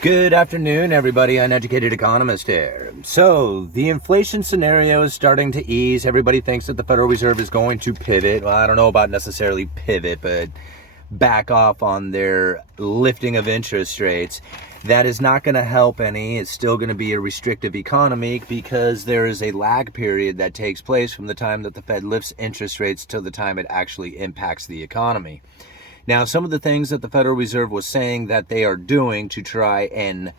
Good afternoon, everybody. Uneducated Economist here. So, the inflation scenario is starting to ease. Everybody thinks that the Federal Reserve is going to pivot. Well, I don't know about necessarily pivot, but back off on their lifting of interest rates. That is not going to help any. It's still going to be a restrictive economy because there is a lag period that takes place from the time that the Fed lifts interest rates till the time it actually impacts the economy. Now, some of the things that the Federal Reserve was saying that they are doing to try and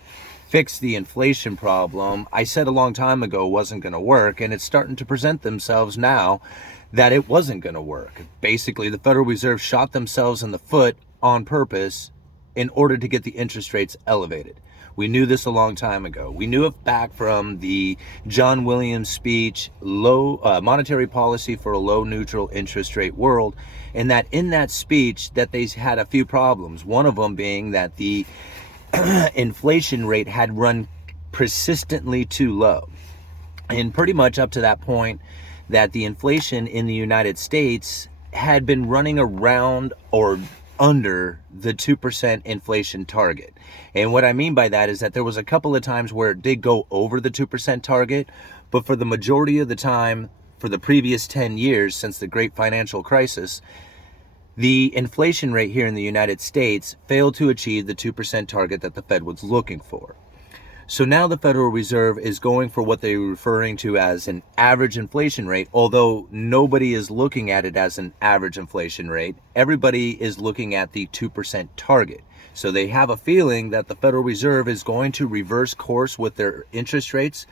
fix the inflation problem, I said a long time ago wasn't going to work, and it's starting to present themselves now that it wasn't going to work. Basically, the Federal Reserve shot themselves in the foot on purpose in order to get the interest rates elevated. We knew this a long time ago. We knew it back from the John Williams speech, monetary policy for a low neutral interest rate world, and that in that speech that they had a few problems. One of them being that the inflation rate had run persistently too low. And pretty much up to that point that the inflation in the United States had been running around or under the 2% inflation target. And what I mean by that is that there was a couple of times where it did go over the 2% target, but for the majority of the time, for the previous 10 years since the great financial crisis, the inflation rate here in the United States failed to achieve the 2% target that the Fed was looking for. So now the Federal Reserve is going for what they're referring to as an average inflation rate, although nobody is looking at it as an average inflation rate. Everybody is looking at the 2% target. So they have a feeling that the Federal Reserve is going to reverse course with their interest rates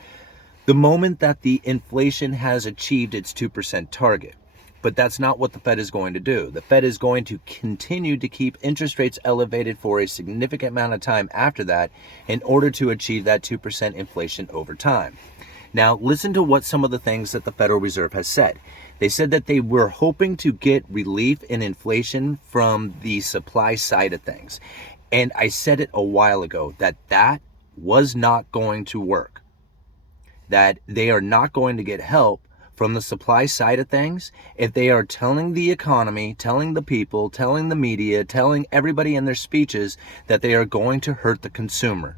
the moment that the inflation has achieved its 2% target. But that's not what the Fed is going to do. The Fed is going to continue to keep interest rates elevated for a significant amount of time after that in order to achieve that 2% inflation over time. Now, listen to what some of the things that the Federal Reserve has said. They said that they were hoping to get relief in inflation from the supply side of things. And I said it a while ago that that was not going to work, that they are not going to get help from the supply side of things if they are telling the economy, telling the people, telling the media, telling everybody in their speeches that they are going to hurt the consumer.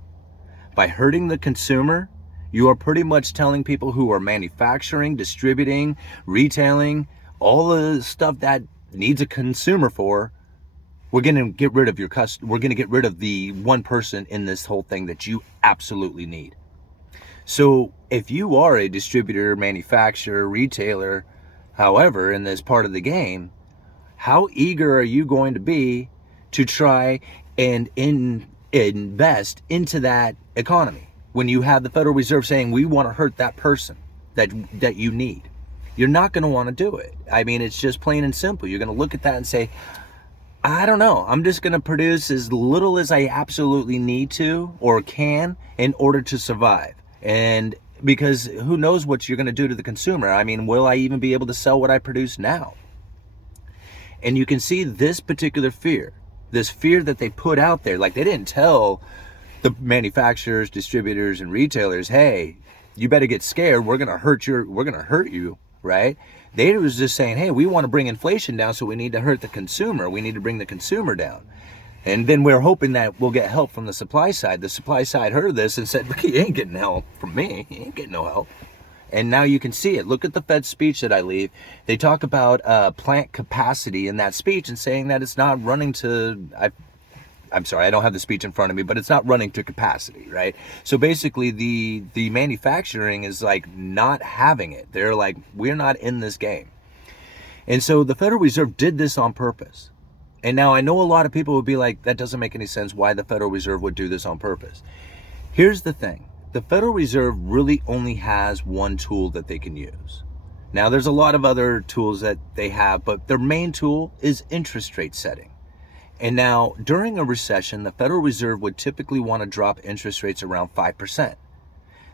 By hurting the consumer, you are pretty much telling people who are manufacturing, distributing, retailing, all the stuff that needs a consumer for, we're going to get rid of your customer. We're going to get rid of the one person in this whole thing that you absolutely need. So if you are a distributor, manufacturer, retailer, however, in this part of the game, how eager are you going to be to try and invest into that economy when you have the Federal Reserve saying we want to hurt that person that you need? You're not going to want to do it. I mean, it's just plain and simple. You're going to look at that and say, I don't know. I'm just going to produce as little as I absolutely need to or can in order to survive. And because who knows what you're going to do to the consumer? I mean, will I even be able to sell what I produce now? And you can see this particular fear, this fear that they put out there. Like, they didn't tell the manufacturers, distributors, and retailers, hey, you better get scared. We're going to hurt you, right? They was just saying, hey, we want to bring inflation down, so we need to hurt the consumer. We need to bring the consumer down. And then we're hoping that we'll get help from the supply side. The supply side heard this and said, he ain't getting help from me. He ain't getting no help. And now you can see it. Look at the Fed speech that I leave. They talk about plant capacity in that speech and saying that it's not running to, I'm sorry, I don't have the speech in front of me, but it's not running to capacity, right? So basically the manufacturing is like not having it. They're like, we're not in this game. And so the Federal Reserve did this on purpose. And now I know a lot of people would be like, that doesn't make any sense why the Federal Reserve would do this on purpose. Here's the thing. The Federal Reserve really only has one tool that they can use. Now, there's a lot of other tools that they have, but their main tool is interest rate setting. And now, during a recession, the Federal Reserve would typically want to drop interest rates around 5%.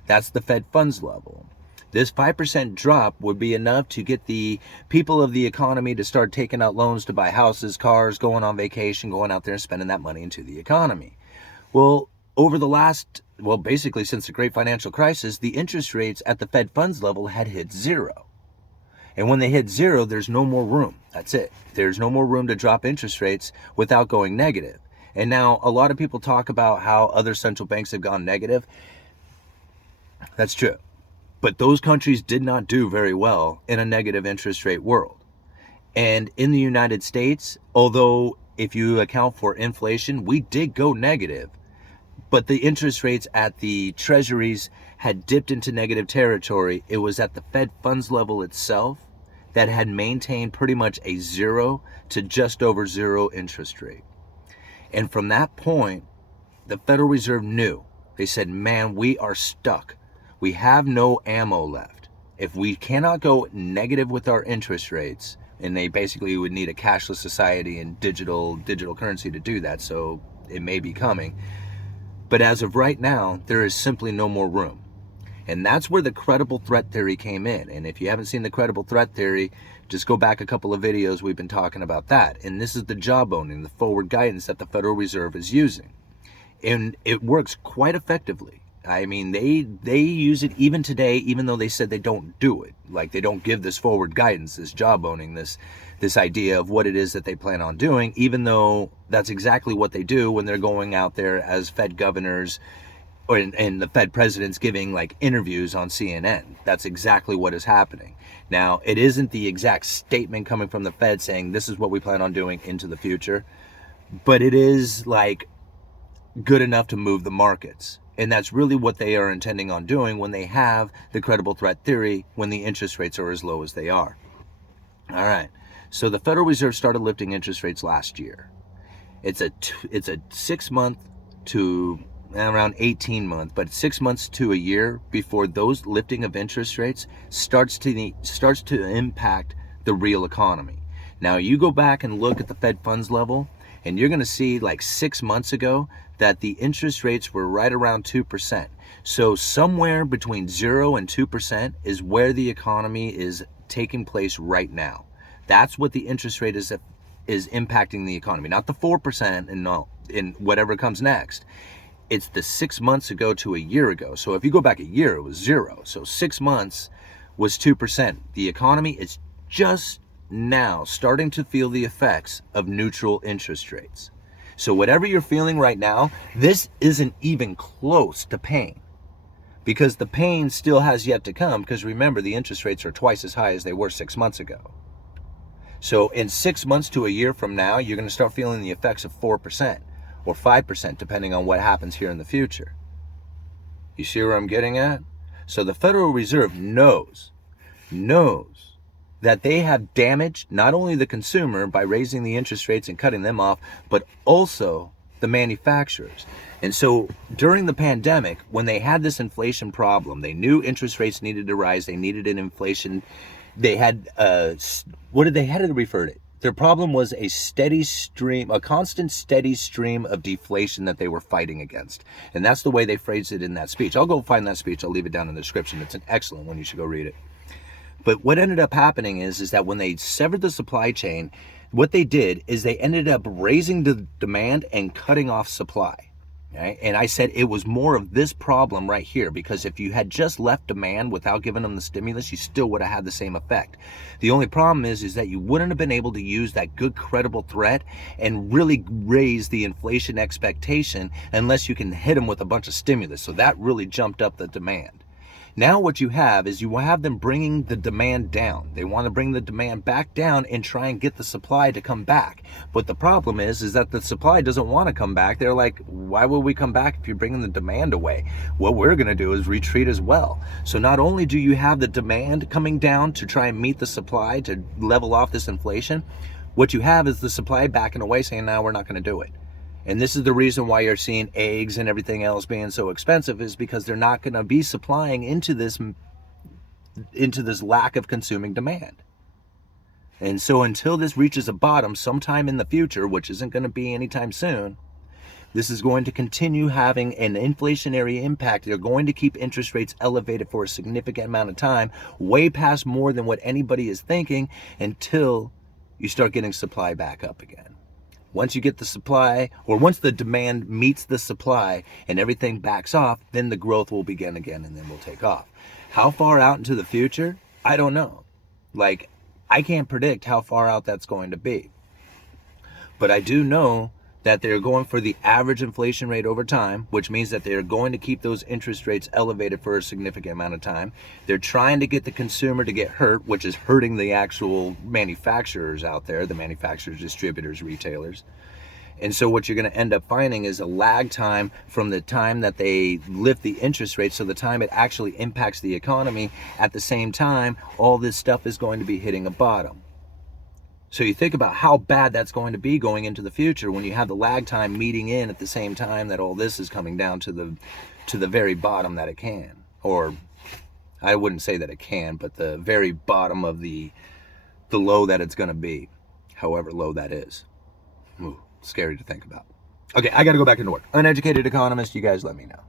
That's the Fed funds level. This 5% drop would be enough to get the people of the economy to start taking out loans to buy houses, cars, going on vacation, going out there and spending that money into the economy. Well, over the basically since the great financial crisis, the interest rates at the Fed funds level had hit zero. And when they hit zero, there's no more room. That's it. There's no more room to drop interest rates without going negative. And now a lot of people talk about how other central banks have gone negative. That's true. But those countries did not do very well in a negative interest rate world. And in the United States, although if you account for inflation, we did go negative, but the interest rates at the treasuries had dipped into negative territory. It was at the Fed funds level itself that had maintained pretty much a 0 to just over 0 interest rate. And from that point, the Federal Reserve knew. They said, man, we are stuck. We have no ammo left. If we cannot go negative with our interest rates, and they basically would need a cashless society and digital currency to do that, so it may be coming. But as of right now, there is simply no more room. And that's where the credible threat theory came in. And if you haven't seen the credible threat theory, just go back a couple of videos, we've been talking about that. And this is the jawboning, the forward guidance that the Federal Reserve is using. And it works quite effectively. I mean, they use it even today, even though they said they don't do it. Like, they don't give this forward guidance, this jawboning, this idea of what it is that they plan on doing, even though that's exactly what they do when they're going out there as Fed governors and the Fed presidents giving like interviews on CNN. That's exactly what is happening. Now, it isn't the exact statement coming from the Fed saying this is what we plan on doing into the future, but it is like good enough to move the markets. And that's really what they are intending on doing when they have the credible threat theory, when the interest rates are as low as they are. All right. So the Federal Reserve started lifting interest rates last year. It's a 6 month to around 18 month, but 6 months to a year before those lifting of interest rates starts to impact the real economy. Now, you go back and look at the Fed funds level, and you're going to see like 6 months ago that the interest rates were right around 2%. So somewhere between 0 and 2% is where the economy is taking place right now. That's what the interest rate is impacting the economy, not the 4% and whatever comes next. It's the 6 months ago to a year ago. So if you go back a year, it was 0. So 6 months was 2%. The economy is just now starting to feel the effects of neutral interest rates. So whatever you're feeling right now, this isn't even close to pain, because the pain still has yet to come, because remember, the interest rates are twice as high as they were 6 months ago. So in 6 months to a year from now, you're going to start feeling the effects of 4% or 5%, depending on what happens here in the future. You see where I'm getting at? So the Federal Reserve knows that they have damaged not only the consumer by raising the interest rates and cutting them off, but also the manufacturers. And so during the pandemic, when they had this inflation problem, they knew interest rates needed to rise, they needed an inflation. They had, how did they refer to it? Their problem was a constant steady stream of deflation that they were fighting against. And that's the way they phrased it in that speech. I'll go find that speech. I'll leave it down in the description. It's an excellent one. You should go read it. But what ended up happening is that when they severed the supply chain, what they did is they ended up raising the demand and cutting off supply. Right? And I said it was more of this problem right here, because if you had just left demand without giving them the stimulus, you still would have had the same effect. The only problem is that you wouldn't have been able to use that good credible threat and really raise the inflation expectation unless you can hit them with a bunch of stimulus. So that really jumped up the demand. Now what you have is you have them bringing the demand down. They want to bring the demand back down and try and get the supply to come back. But the problem is that the supply doesn't want to come back. They're like, why would we come back if you're bringing the demand away? What we're going to do is retreat as well. So not only do you have the demand coming down to try and meet the supply to level off this inflation, what you have is the supply backing away saying, no, we're not going to do it. And this is the reason why you're seeing eggs and everything else being so expensive, is because they're not going to be supplying into this lack of consuming demand. And so until this reaches a bottom sometime in the future, which isn't going to be anytime soon, this is going to continue having an inflationary impact. They're going to keep interest rates elevated for a significant amount of time, way past more than what anybody is thinking, until you start getting supply back up again. Once you get the supply, or once the demand meets the supply and everything backs off, then the growth will begin again, and then we'll take off. How far out into the future? I don't know. I can't predict how far out that's going to be. But I do know that they're going for the average inflation rate over time, which means that they're going to keep those interest rates elevated for a significant amount of time. They're trying to get the consumer to get hurt, which is hurting the actual manufacturers out there, the manufacturers, distributors, retailers. And so what you're going to end up finding is a lag time from the time that they lift the interest rate, so the time it actually impacts the economy. At the same time, all this stuff is going to be hitting a bottom. So you think about how bad that's going to be going into the future when you have the lag time meeting in at the same time that all this is coming down to the very bottom that it can. Or I wouldn't say that it can, but the very bottom of the low that it's going to be, however low that is. Ooh, scary to think about. Okay, I got to go back into work. Uneducated economist, you guys let me know.